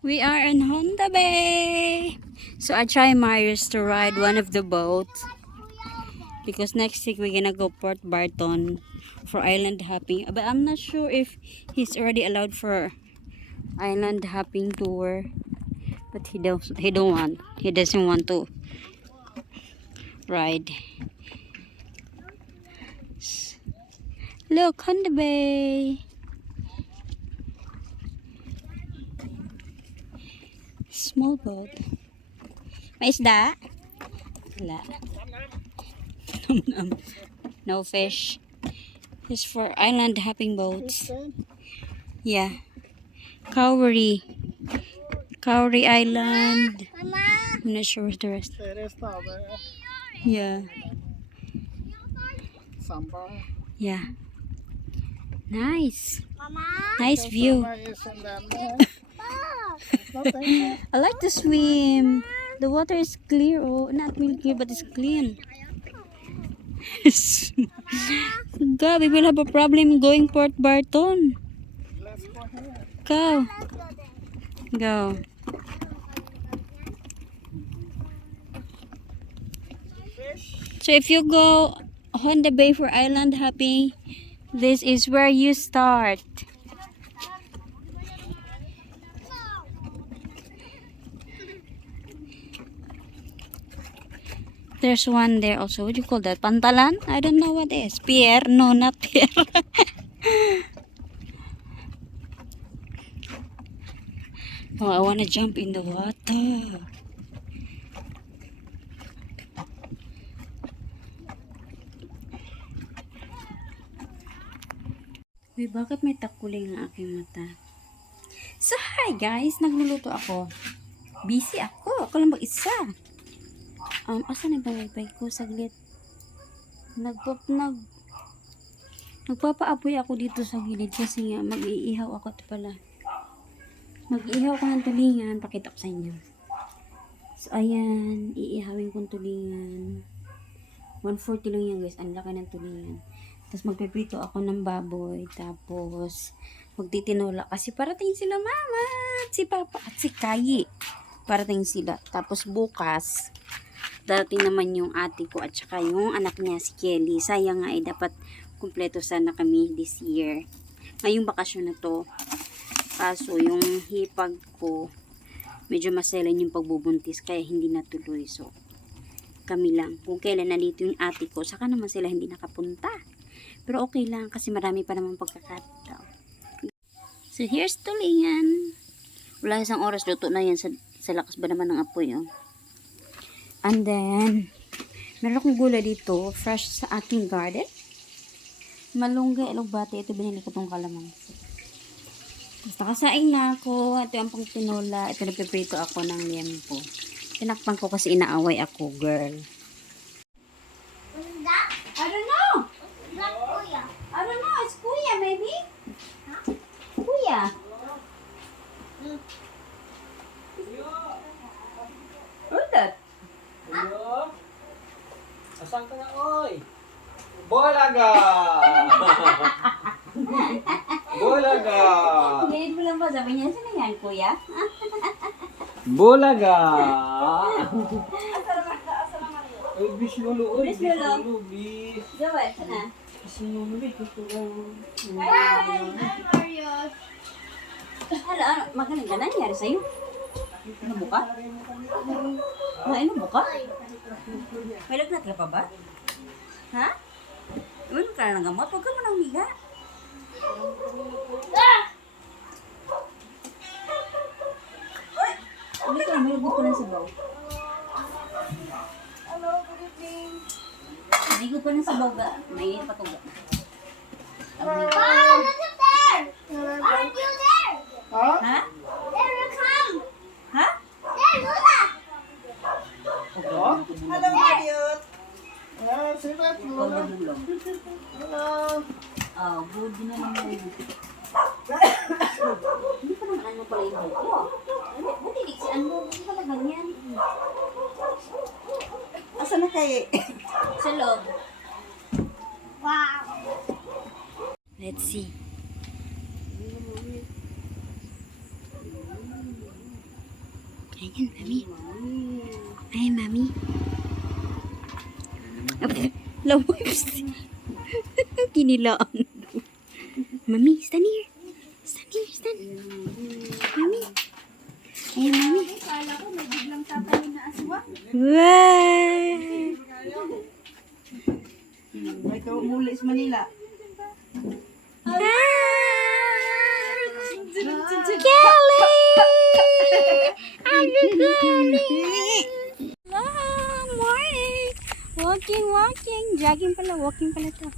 We are in Honda Bay. So I try Marius to ride one of the boats because next week we're gonna go Port Barton for island hopping. But I'm not sure if he's already allowed for island hopping tour. But he don't want. He doesn't want to ride. Look, Honda Bay. Small boat. May isda? Wala. No fish. It's for island hopping boats. Yeah. Cowrie. Cowrie Island. I'm not sure where's the rest. Yeah. Yeah. Nice. Nice view. I like to swim. The water is clear. Oh, not really clear, but it's clean. God, we will have a problem going Port Barton. Go. Go. So if you go Honda Bay for island hopping, this is where you start. There's one there also. What do you call that? Pantalan? I don't know what it is. Pier? No, not pier. Oh, I want to jump in the water. Uy, bakit may takuling ang aking mata? So, hi guys! Nagluluto ako. Busy ako. Ako lang mag-isa. Asan na ba wifi ko? Saglit. Nagpapaapoy ako dito sa gilid kasi nga mag-iihaw ako ito pala. Mag-iihaw ko ng tulingan. Pakita ko sa inyo. So, ayan. Iihawin kong tulingan. 140 lang yan guys. Ang laki ng tulingan. Tapos magpiprito ako ng baboy. Tapos magtitinola. Kasi parating sila mama at si papa at si Kayi. Parating sila. Tapos bukas darating naman yung ate ko at saka yung anak niya si Kelly. Sayang nga dapat kumpleto sana kami this year. Ngayong bakasyon na to. Kaso yung hipag ko medyo maselan yung pagbubuntis kaya hindi natuloy. So kami lang. Kung kailan nandito yung ate ko, saka naman sila hindi nakapunta. Pero okay lang kasi marami pa naman pagkakataon. So here's tulingan. Wala isang oras luto na yan sa lakas ba naman ng apoy. Oh. And then, meron akong gulay dito, fresh sa aking garden. Malunggay, elogbate. Ito binili ko tong kalamansi. Tapos nakasaing na ako. Ito yung pang tinola. Ito nagpiprito ako ng liempo. Tinakpan ko kasi inaaway ako, girl. What is that? I don't know. Is that Kuya? I don't know. It's kuya, maybe. Kuya. What's that? Ayo. Asang ka na, oy? Bolaga! Bolaga! Ngayon mo lang ba? Sabi niya, sino yan, kuya? Bolaga! Ay, bis lolo, oy. Bis lolo. Bis. Joel, sana? Bis lolo, bis. Gusto lang. Hala, magaling ka na. Nangyari sa'yo? Ano buka? Ano buka? May lagnat ka pa ba? Ha? Iwan ka na ng gamot? Huwag ka mo nang higa. Uy! Ulit ka, may lubog ko ng sabaw. Hello, good evening. Hindi ko pa ng sabaw ba? May patuga. Wow, look up there! Aren't you there? Ha? There you come! Ha? There, Luna! Hello, Mariot. Say that, Lola. Pagulong. Hello. Oh, good na naman yun. Hindi pa naman ano pala yung buko. Buti di si ano, hindi pala ganyan. Asa na kayo? Sa loob. Wow! Let's see. Ayan, mami. Ayan, mami. Lawis. Kinilaan. Mami, stand here. Stand here, stand. Mami. Ayan, mami. Kala ko may biglang tatayin na aswang. Wow! May kaumuli sa Manila. Kelly! Hello, Kelly! Hello, morning! Walking. Jogging pala, walking pala to.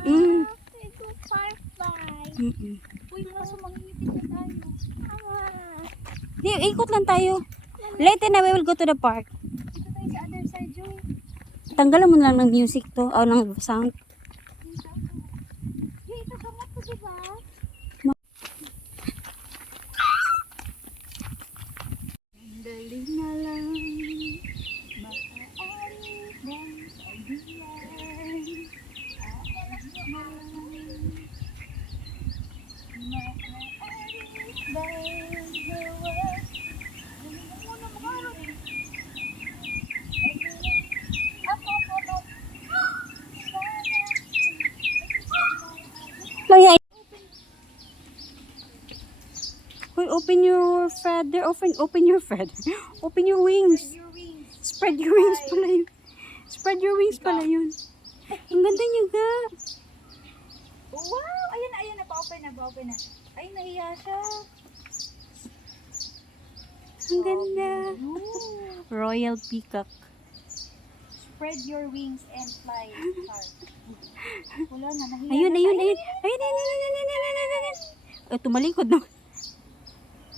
Mm. Ito, firefly. Mm-mm. Uy, kaso mangingipin na tayo. Di, ikot lang tayo. Later na, we will go to the park. Dito tayo sa other side, Joy. Tanggalan mo lang ng music to, o ng sound. Joy, ito kamot ko, diba? Dali na lang. Maaari bang sabihan? Aalis na lang. Maaari bang gawas? Dali na muna, makarot. Laya. Hoy, open your feather. Open your feather. Open your wings. Your wings. Spread your wings pala yun. Spread your wings pala yun. Ang ganda niya ga. Wow! Ayan na, pa-open na. Ay, nahiya siya. Ang ganda. Royal peacock. Spread your wings and fly, far. Wala na, nahiya Ayun. na. Ayun. Tumalikod naman.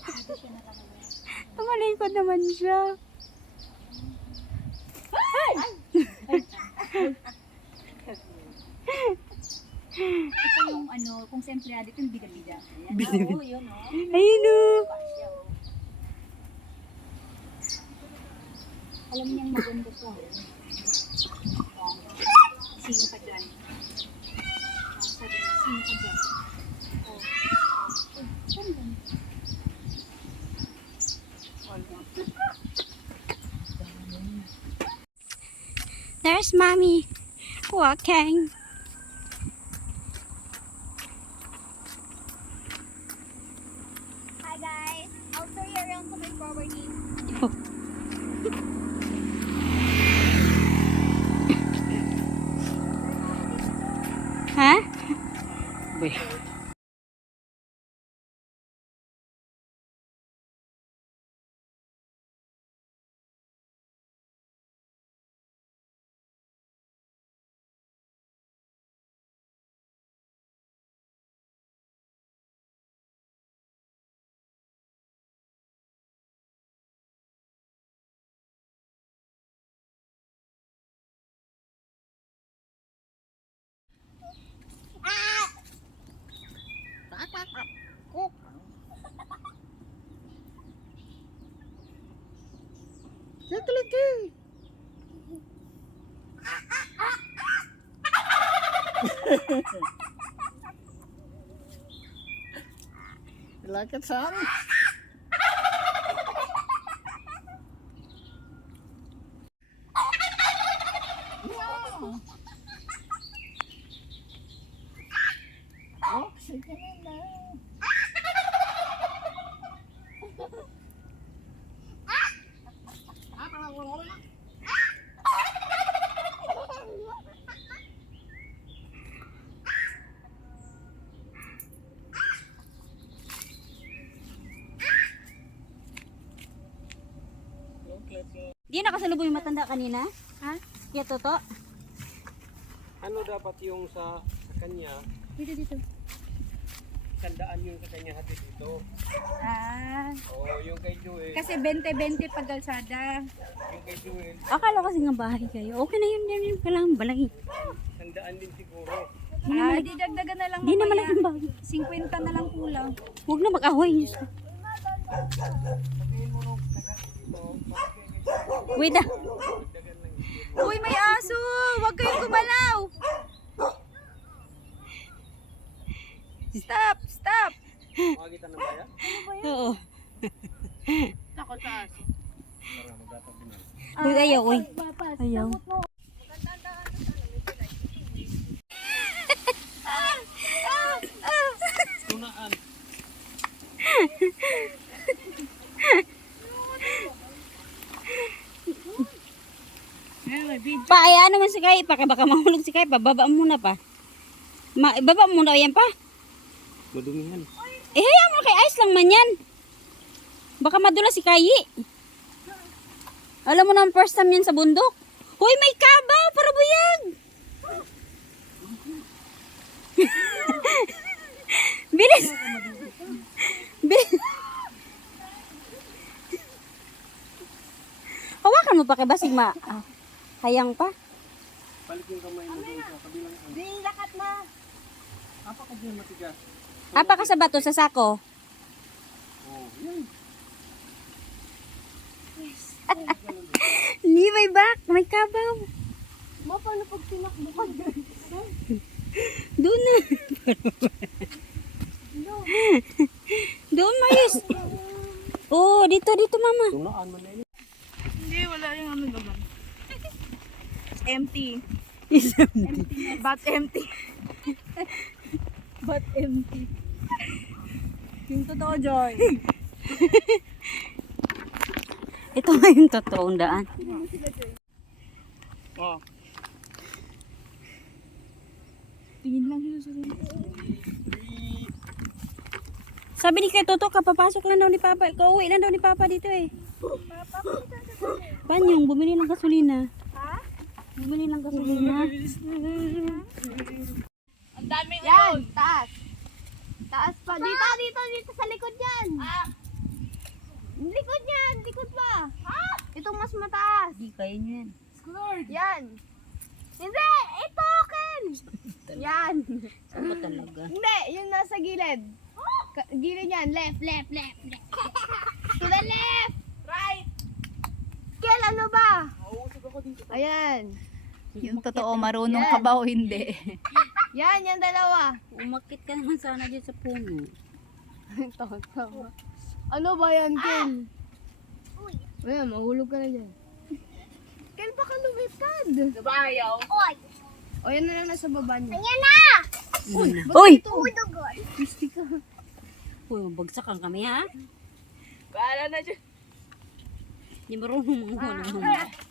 Dito siya nakalagay. Tumalikod naman siya. Ito yung kung sempleyado, ito yung bida-bida. Ayan. Bida-bida. Oo, yun, Ayun o. Siya, oh. Alam niyang maganda to. Sino ka dyan? Sabi niya, sino ka dyan? Oh. Saan ba? There's mommy walking. Hi guys, I'll show you around to my property. Ha? Boy. Yakalaki. You like it, son? Oh, sige na. Di nakasalubong yung matanda kanina? Ha? Kaya toto? Ano dapat yung sa kanya? Dito. Sandaan yung sa kanya hati dito. Ah, Oo, yung kay Joel. kasi 20-20 pag kalsada. Yung kay Joel, Akala kasi nga bahay kayo. Okay na yun, yun kailangan balaki. sandaan din siguro. Ah, di dagdagan na lang Di na mamaya. malaki ang bahay. 50 na lang kulang. Huwag na mag-ahoy. Diyos ko. Wait na. Uy, may aso! Huwag kayong gumalaw! Stop! Stop! Makakita ng bayan? Oo. Takot sa aso. Para magtatabi na. Uy, ayaw, uy. Ayaw. Tunaan. Paayaan naman si Kai pa. Baka mahulog si Kai pa. Baba muna pa. Baba muna yan pa. Madumihan. Eh, hayaan mo na kay Ice lang man yan. Baka madula si Kayi. Alam mo na, first time yan sa bundok. Hoy, may kabaw para buyag. Bilis. Bilis. Hawakan mo pa kay Basig hayang pa. Balik yung kamay mo doon sa kabilang ano. Ding, lakat na! Apa ka dyan matigas? Apa ka sa bato sa sako? Oo, yan. Hindi, may back. May kabaw. Ma, paano pag tinakbo ka dyan? Doon na. Doon, Mayus. Oh, dito, mama. Tunaan man na yun. Hindi, wala yung ano naman. Empty. But empty. But empty. Yung totoo, Joy. Ito nga yung totoong daan. Oh. Tingin lang sila sa Sabi ni kay Toto, kapapasok lang daw ni Papa. Kauwi lang daw ni Papa dito eh. Panyong, bumili ng gasolina. Ha? Bumili ng gasolina. Ang dami Yan, taas. Taas pa. Dito sa likod yan. Likod yan, likod pa. Itong mas mataas. Hindi, kaya nyo yan. Yan. Hindi, ito, Ken. Yan. Saan ba talaga? Hindi, yung nasa gilid. Gilid yan, left. To the left. Right! Kel, ano ba? Ayan. Yung totoo, marunong Yan. ka ba o hindi? Yan dalawa. Umakit ka naman sana dyan sa puno. Tama. Ano ba yan, Ken? Ayan, mahulog ka na dyan. Ken, baka lumipad. Nabayaw. O, yan na lang nasa baba niya. Uy! Gusti ka. Uy, mabagsakan kami ha? Bahala na dyan. Hindi marunong mga